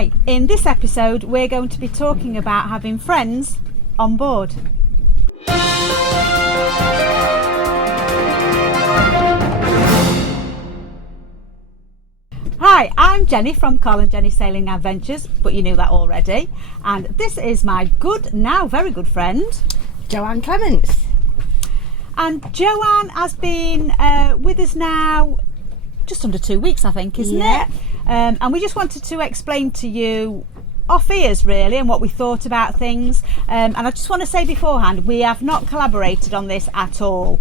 Right, in this episode we're going to be talking about having friends on board. Hi, I'm Jenny from Carl and Jenny Sailing Adventures, but you knew that already. And this is my very good friend, Joanne Clements. And Joanne has been with us now just under 2 weeks, I think, isn't it? And we just wanted to explain to you off ears really and what we thought about things, and I just want to say beforehand, we have not collaborated on this at all.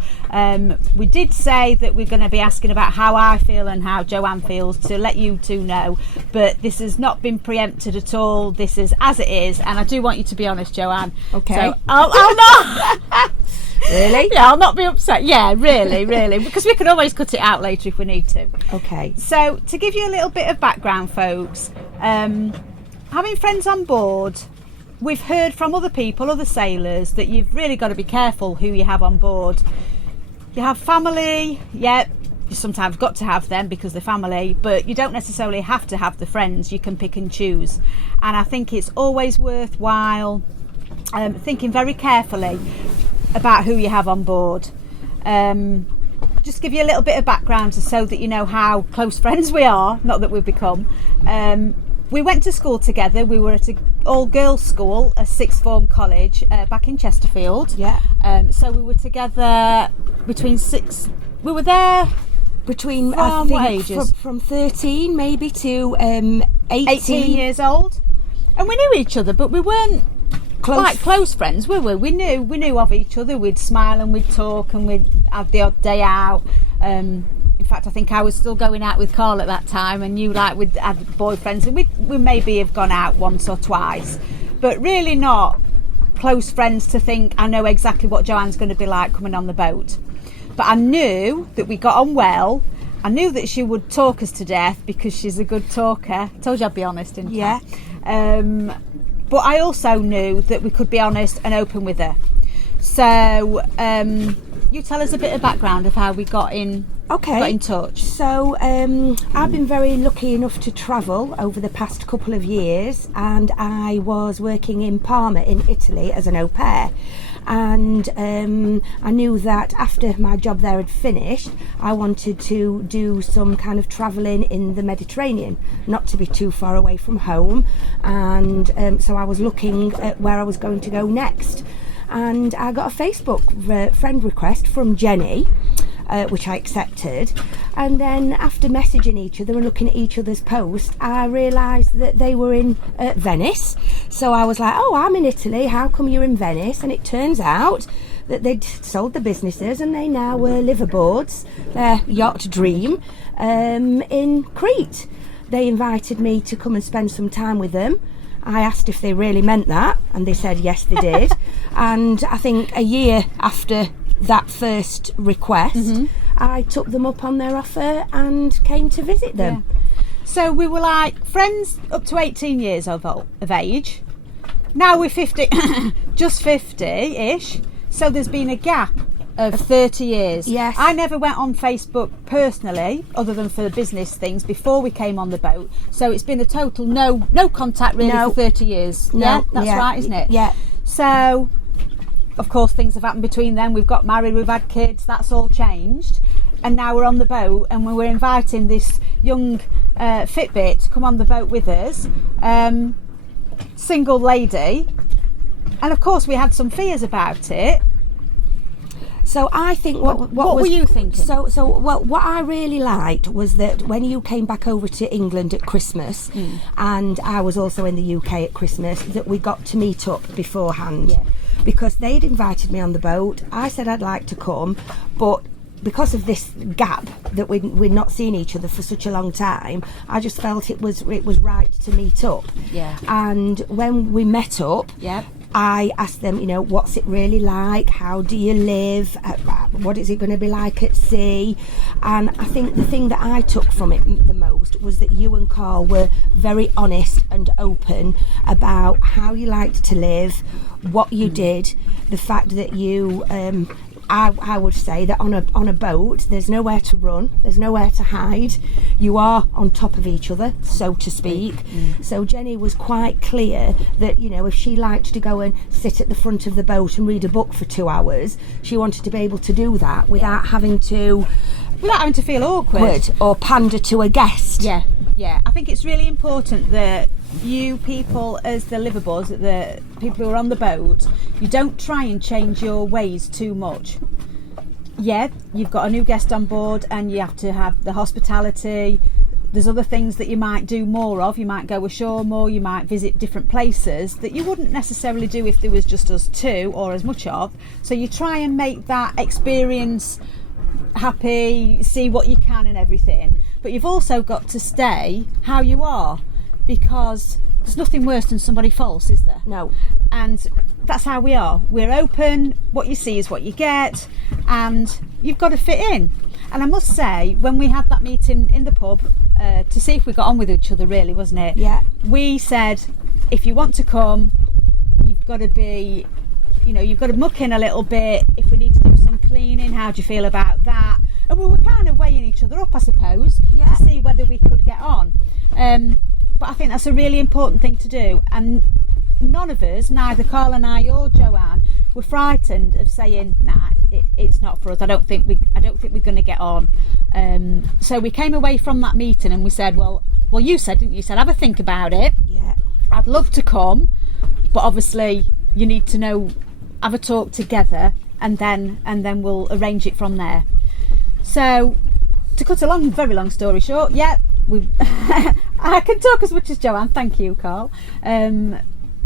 We did say that we're going to be asking about how I feel and how Joanne feels to let you two know, but this has not been preempted at all. This is as it is, and I do want you to be honest, Joanne. Okay. So I'll not Really? Yeah, I'll not be upset. Yeah, really, because we can always cut it out later if we need to. Okay. So to give you a little bit of background, folks, having friends on board, we've heard from other people, other sailors, that you've really got to be careful who you have on board. You have family, you sometimes got to have them because they're family, but you don't necessarily have to have the friends. You can pick and choose. And I think it's always worthwhile thinking very carefully about who you have on board. Just give you a little bit of background so that you know how close friends we are, not that we've become. We went to school together. We were at an all-girls school, a sixth form college back in Chesterfield. Yeah. So we were together between six. We were there Between from what ages? From 13 maybe to 18 years old, and we knew each other, but we weren't close friends, were we? We knew of each other. We'd smile and we'd talk and we'd have the odd day out. In fact, I think I was still going out with Carl at that time, and you would have boyfriends, and we maybe have gone out once or twice, but really not close friends to think I know exactly what Joanne's going to be like coming on the boat. But I knew that we got on well. I knew that she would talk us to death because she's a good talker. I told you I'd be honest, didn't I? Yeah. But I also knew that we could be honest and open with her. So you tell us a bit of background of how we got in touch. So I've been very lucky enough to travel over the past couple of years, and I was working in Parma in Italy as an au pair. And I knew that after my job there had finished, I wanted to do some kind of travelling in the Mediterranean, not to be too far away from home. And so I was looking at where I was going to go next. And I got a Facebook friend request from Jenny, which I accepted. And then after messaging each other and looking at each other's posts, I realised that they were in Venice. So I was like, oh, I'm in Italy, how come you're in Venice? And it turns out that they'd sold the businesses and they now were liveaboards, their yacht dream, in Crete. They invited me to come and spend some time with them. I asked if they really meant that, and they said yes, they did. And I think a year after that first request, I took them up on their offer and came to visit them. Yeah. So we were like friends up to 18 years of age. Now we're 50, just 50-ish. So there's been a gap of 30 years. Yes. I never went on Facebook personally, other than for the business things, before we came on the boat. So it's been a total no contact really for 30 years. No. Yeah, that's right, isn't it? Yeah. So, of course, things have happened between then. We've got married, we've had kids, that's all changed. And now we're on the boat and we were inviting this young Fitbit to come on the boat with us, single lady. And of course we had some fears about it. So I think what were you thinking? What I really liked was that when you came back over to England at Christmas, and I was also in the UK at Christmas, that we got to meet up beforehand. Yeah. Because they'd invited me on the boat. I said I'd like to come, but because of this gap that we'd not seen each other for such a long time, I just felt it was right to meet up. Yeah. And when we met up, I asked them, what's it really like? How do you live? What is it going to be like at sea? And I think the thing that I took from it the most was that you and Carl were very honest and open about how you liked to live, what you did, the fact that you I would say that on a boat, there's nowhere to run, there's nowhere to hide. You are on top of each other, so to speak. So Jenny was quite clear that, you know, if she liked to go and sit at the front of the boat and read a book for 2 hours, she wanted to be able to do that without having to feel awkward or pander to a guest. Yeah, I think it's really important that you people, as the liveaboards, the people who are on the boat, you don't try and change your ways too much. Yeah, you've got a new guest on board and you have to have the hospitality. There's other things that you might do more of. You might go ashore more, you might visit different places that you wouldn't necessarily do if there was just us two or as much of. So you try and make that experience happy, see what you can and everything. But you've also got to stay how you are, because there's nothing worse than somebody false, is there? No. And that's how we are. We're open, what you see is what you get, and you've got to fit in. And I must say, when we had that meeting in the pub to see if we got on with each other, really, wasn't it? Yeah. We said, if you want to come, you've got to be, you know, you've got to muck in a little bit. If we need to do some cleaning, how do you feel about that? And we were kind of weighing each other up, I suppose, to see whether we could get on. But I think that's a really important thing to do. And none of us, neither Carl and I or Joanne, were frightened of saying, nah, it's not for us. I don't think we're going to get on. So we came away from that meeting and we said, well, you said, didn't you? You said, have a think about it. Yeah. I'd love to come, but obviously you need to know, have a talk together, and then we'll arrange it from there. So, to cut a very long story short, I can talk as much as Joanne, thank you, Carl.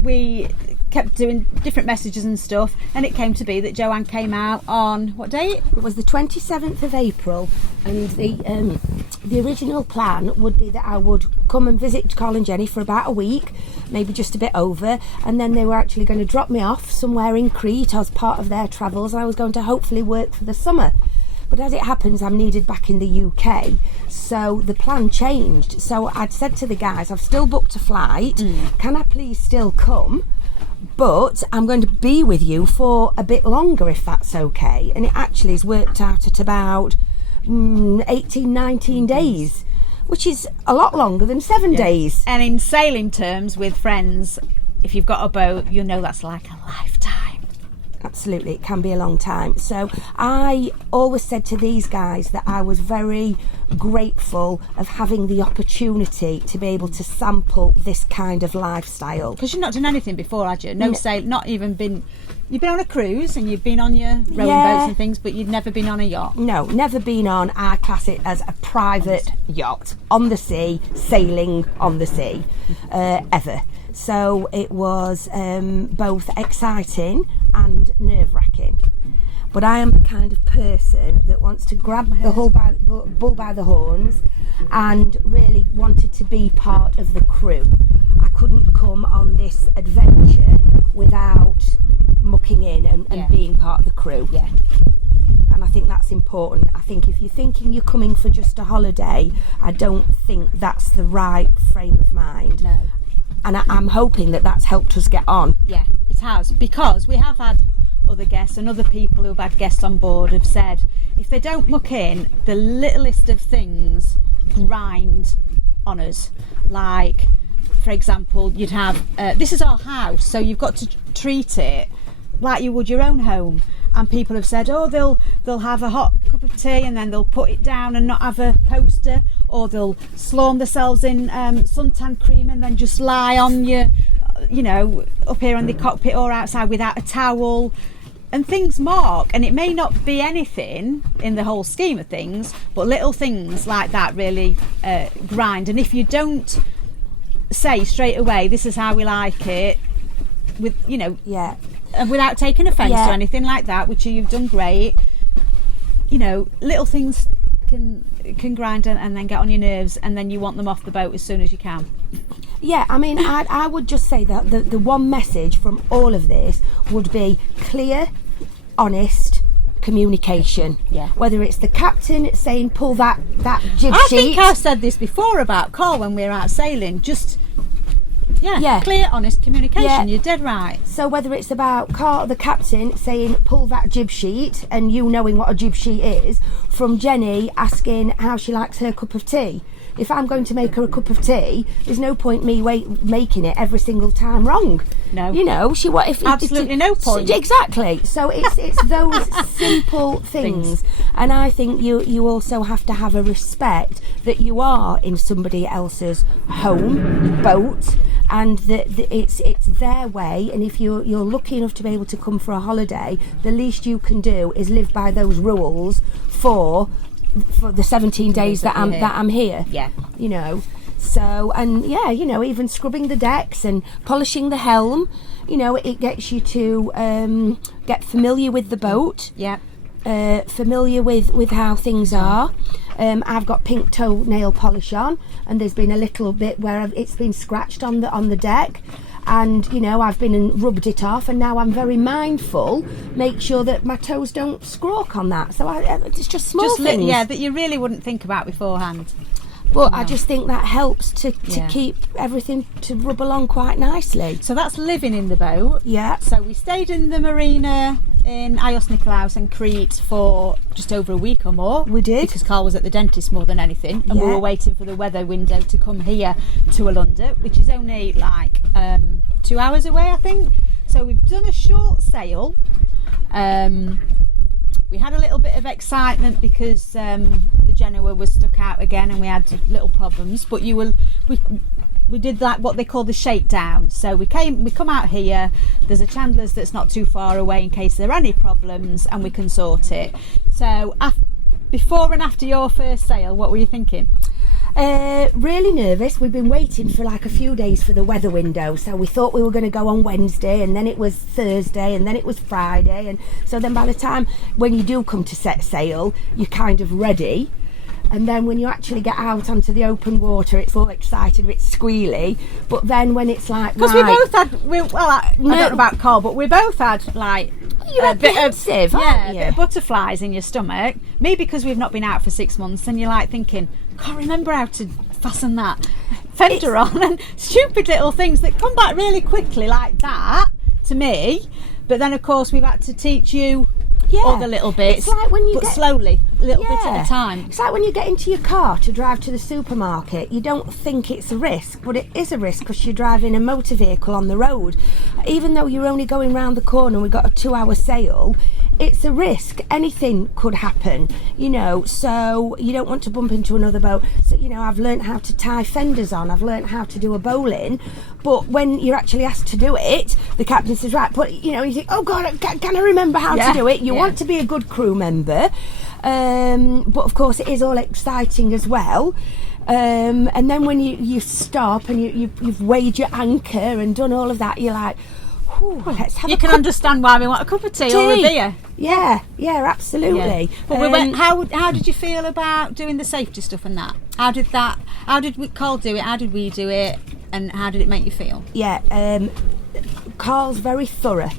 We kept doing different messages and stuff, and it came to be that Joanne came out on what date? It was the 27th of April, and the original plan would be that I would come and visit Carl and Jenny for about a week, maybe just a bit over, and then they were actually going to drop me off somewhere in Crete as part of their travels, and I was going to hopefully work for the summer. But as it happens, I'm needed back in the UK, so the plan changed. So I'd said to the guys, I've still booked a flight, can I please still come? But I'm going to be with you for a bit longer, if that's okay. And it actually has worked out at about 18, 19 days, which is a lot longer than 7 days. And in sailing terms with friends, if you've got a boat, you know that's like a lifetime. Absolutely, it can be a long time. So I always said to these guys that I was very grateful of having the opportunity to be able to sample this kind of lifestyle. Because you've not done anything before, had you? No sail, not even been. You've been on a cruise and you've been on your rowing boats and things, but you've never been on a yacht. No, never been on. I class it as a private yacht on the sea, sailing on the sea, ever. So it was both exciting and nerve-wracking. But I am the kind of person that wants to grab the bull by the horns and really wanted to be part of the crew. I couldn't come on this adventure without mucking in and being part of the crew. Yeah. And I think that's important. I think if you're thinking you're coming for just a holiday, I don't think that's the right frame of mind. No. And I'm hoping that that's helped us get on. Yeah, it has, because we have had other guests and other people who've had guests on board have said if they don't muck in, the littlest of things grind on us. Like, for example, you'd have this is our house, so you've got to treat it like you would your own home. And people have said, oh, they'll have a hot cup of tea and then they'll put it down and not have a coaster, or they'll slaughter themselves in suntan cream and then just lie on your, up here in the cockpit or outside without a towel. And things mark, and it may not be anything in the whole scheme of things, but little things like that really grind. And if you don't say straight away, this is how we like it, with and without taking offence or anything like that, which you've done great, little things can grind and then get on your nerves, and then you want them off the boat as soon as you can. Yeah, I mean, I would just say that the one message from all of this would be clear, honest communication. Yeah. Whether it's the captain saying pull that jib sheet. I think I've said this before about Carl when we were out sailing. Just Yeah. Clear, honest communication. Yeah. You're dead right. So whether it's about the captain saying pull that jib sheet and you knowing what a jib sheet is, from Jenny asking how she likes her cup of tea. If I'm going to make her a cup of tea, there's no point me making it every single time wrong. No. You know, Absolutely no point. Exactly. So it's those simple things. And I think you also have to have a respect that you are in somebody else's home, boat, and that it's their way. And if you're lucky enough to be able to come for a holiday, the least you can do is live by those rules for the 17 days that I'm here. Yeah. You know. So, and yeah, you know, even scrubbing the decks and polishing the helm, you know, it gets you to get familiar with the boat. Yeah. Familiar with how things are. I've got pink toenail polish on, and there's been a little bit where it's been scratched on the deck, and you know, I've been and rubbed it off, and now I'm very mindful, make sure that my toes don't squawk on that. So it's just small things. That you really wouldn't think about beforehand. But I just think that helps to keep everything to rub along quite nicely. So that's living in the boat. Yeah. So we stayed in the marina in Ios Nikolaos and Crete for just over a week or more. We did. Because Carl was at the dentist more than anything, and we were waiting for the weather window to come here to Alunda, which is only like 2 hours away, I think. So we've done a short sail. We had a little bit of excitement because the Genoa was stuck out again, and we had little problems. But we did that, what they call the shakedown. So we come out here. There's a Chandler's that's not too far away in case there are any problems, and we can sort it. So before and after your first sail, what were you thinking? Really nervous. We've been waiting for like a few days for the weather window, so we thought we were going to go on Wednesday, and then it was Thursday, and then it was Friday, and so then by the time when you do come to set sail, you're kind of ready. And then when you actually get out onto the open water, it's all excited, a bit squealy. But then when it's like, because we both had, I don't know about Carl, but we both had like a bit of bit of butterflies in your stomach. Me, because we've not been out for 6 months, and you're like thinking, can't remember how to fasten that fender on, and stupid little things that come back really quickly like that to me. But then of course we've had to teach you all the little bits. It's like when you slowly, a little bit at a time. It's like when you get into your car to drive to the supermarket, you don't think it's a risk, but it is a risk because you're driving a motor vehicle on the road. Even though you're only going round the corner and we've got a 2-hour sail, it's a risk. Anything could happen, you know, so you don't want to bump into another boat. So, you know, I've learnt how to tie fenders on, I've learnt how to do a bowline, but when you're actually asked to do it, the captain says, right, but, you know, you think, oh God, can I remember how to do it? You want to be a good crew member, but of course it is all exciting as well. And then when you stop and you've weighed your anchor and done all of that, you're like, let's have you can understand why we want a cup of tea or a beer. Yeah, absolutely. Yeah. But we went, how did you feel about doing the safety stuff and that? How did Carl do it? How did we do it? And how did it make you feel? Yeah, Carl's very thorough.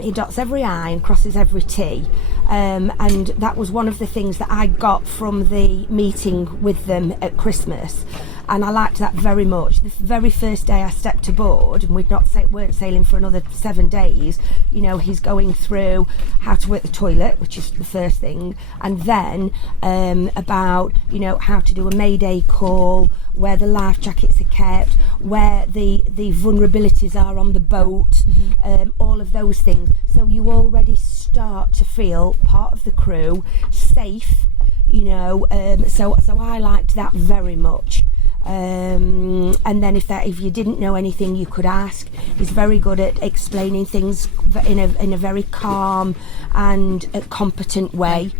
He dots every I and crosses every T. And that was one of the things that I got from the meeting with them at Christmas, and I liked that very much. The very first day I stepped aboard, and weren't sailing for another 7 days, you know, he's going through how to work the toilet, which is the first thing, and then about, you know, how to do a mayday call, where the life jackets are kept, where the vulnerabilities are on the boat, all of those things. So you already start to feel part of the crew, safe, you know. So I liked that very much. And then if you didn't know anything, you could ask. He's very good at explaining things in a very calm and a competent way.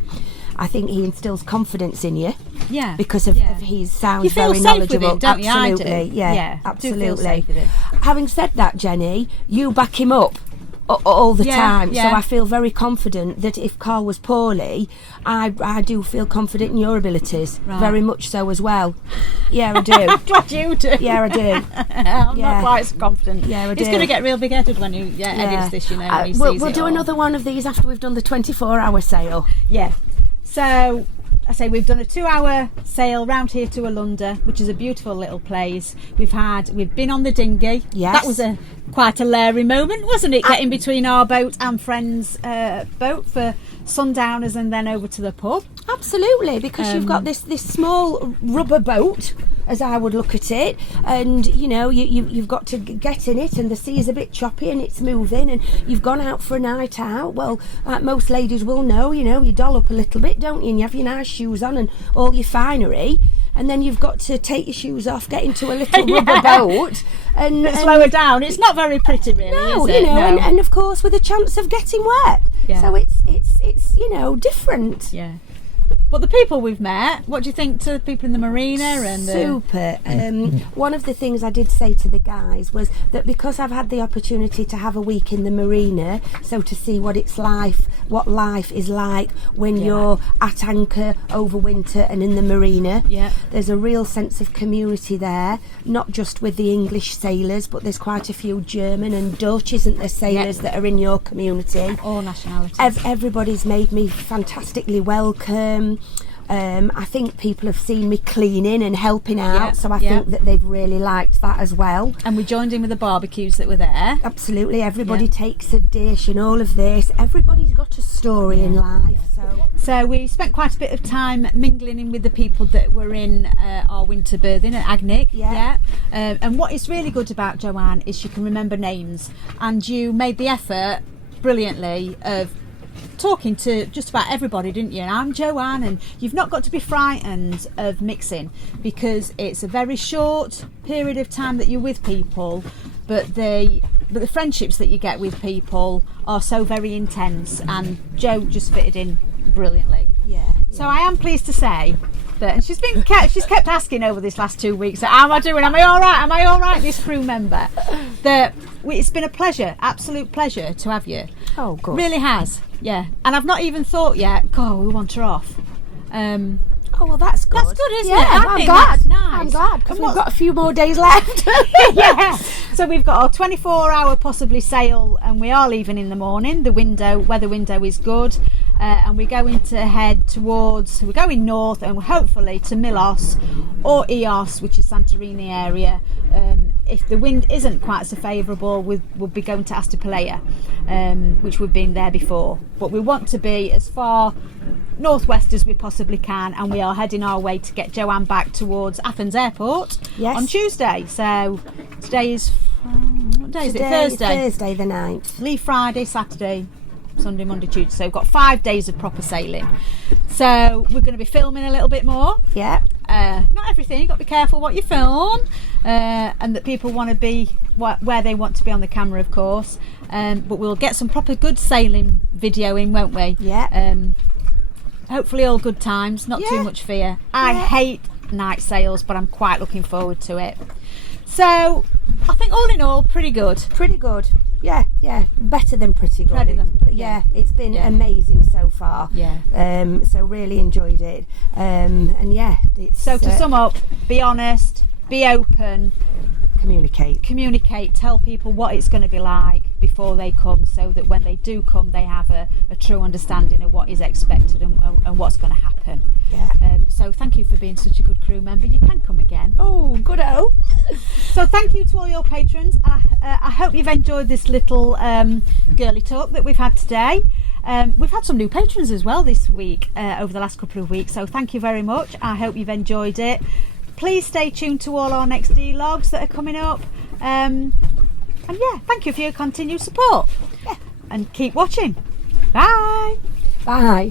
I think he instills confidence in you. Yeah. Because of he sounds very safe knowledgeable. With him, don't absolutely. You? Yeah, absolutely. Do feel safe with him. Having said that, Jenny, you back him up all the time. Yeah. So I feel very confident that if Carl was poorly, I do feel confident in your abilities. Right. Very much so as well. Yeah, I do. I'm glad you do. Yeah, I do. I'm not quite so confident. Yeah, I do. He's going to get real big-headed when he edits this, you know. When he we'll do another one of these after we've done the 24-hour sail. Yeah. So I say we've done a 2-hour sail round here to Alunda, which is a beautiful little place. We've been on the dinghy. Yes. That was quite a leery moment, wasn't it? Getting between our boat and friends' boat for sundowners and then over to the pub. Absolutely, because you've got this small rubber boat, as I would look at it, and you've got to get in it, and the sea is a bit choppy and it's moving, and you've gone out for a night out. Well, most ladies will know, you doll up a little bit, don't you? And you have your nice shoes on and all your finery, and then you've got to take your shoes off, get into a little rubber boat, and slow her down. It's not very pretty, really, no, is it? No. And of course with a chance of getting wet. Yeah. So it's different. Yeah. But the people we've met, what do you think to the people in the marina? And super. One of the things I did say to the guys was that because I've had the opportunity to have a week in the marina, so to see what life is like when you're at anchor over winter and in the marina. Yeah. There's a real sense of community there, not just with the English sailors, but there's quite a few German and Dutch, isn't there, sailors that are in your community. All nationalities. Everybody's made me fantastically welcome. I think people have seen me cleaning and helping out, so I think that they've really liked that as well. And we joined in with the barbecues that were there. Absolutely, everybody takes a dish and all of this. Everybody's got a story in life. So we spent quite a bit of time mingling in with the people that were in our winter berthing at Agnic. And what is really good about Joanne is she can remember names, and you made the effort brilliantly of talking to just about everybody, didn't you? And I'm Joanne, and you've not got to be frightened of mixing, because it's a very short period of time that you're with people, but the friendships that you get with people are so very intense, and Jo just fitted in brilliantly. So I am pleased to say that, and she's kept asking over this last 2 weeks, how am I doing? Am I all right, this crew member? That it's been a pleasure, absolute pleasure to have you. Oh, good. Really has. Yeah, and I've not even thought yet, God, we want her off. Oh, well, that's good. That's good, isn't it? I'm glad. That's nice. I'm glad, because we've got a few more days left. Yeah. So we've got our 24-hour possibly sail, and we are leaving in the morning. The weather window is good, and we're going north, and hopefully to Milos or Ios, which is Santorini area. If the wind isn't quite so favourable, we'll be going to Astapalea, which we've been there before. But we want to be as far northwest as we possibly can, and we are heading our way to get Joanne back towards Athens Airport on Tuesday. So today is what day is it? Thursday the 9th. Leave Friday, Saturday, Sunday, Monday, Tuesday. So we've got 5 days of proper sailing. So we're going to be filming a little bit more. Yeah. Not everything. You've got to be careful what you film, and that people want to be where they want to be on the camera, of course. But we'll get some proper good sailing video in, won't we? Yeah. Hopefully all good times, not too much fear. I hate night sails, but I'm quite looking forward to it. So I think all in all, pretty good. Pretty good. Yeah. Better than pretty good. It's been amazing so far. Yeah. So really enjoyed it. So to sum up, be honest, be open, communicate, tell people what it's going to be like before they come, so that when they do come, they have a true understanding of what is expected and what's going to happen. So thank you for being such a good crew member. You can come again. Oh, good-o. So thank you to all your patrons. I hope you've enjoyed this little girly talk that we've had today. We've had some new patrons as well this week, over the last couple of weeks, so thank you very much. I hope you've enjoyed it. Please stay tuned to all our next D-Logs that are coming up. And thank you for your continued support. And keep watching. Bye. Bye.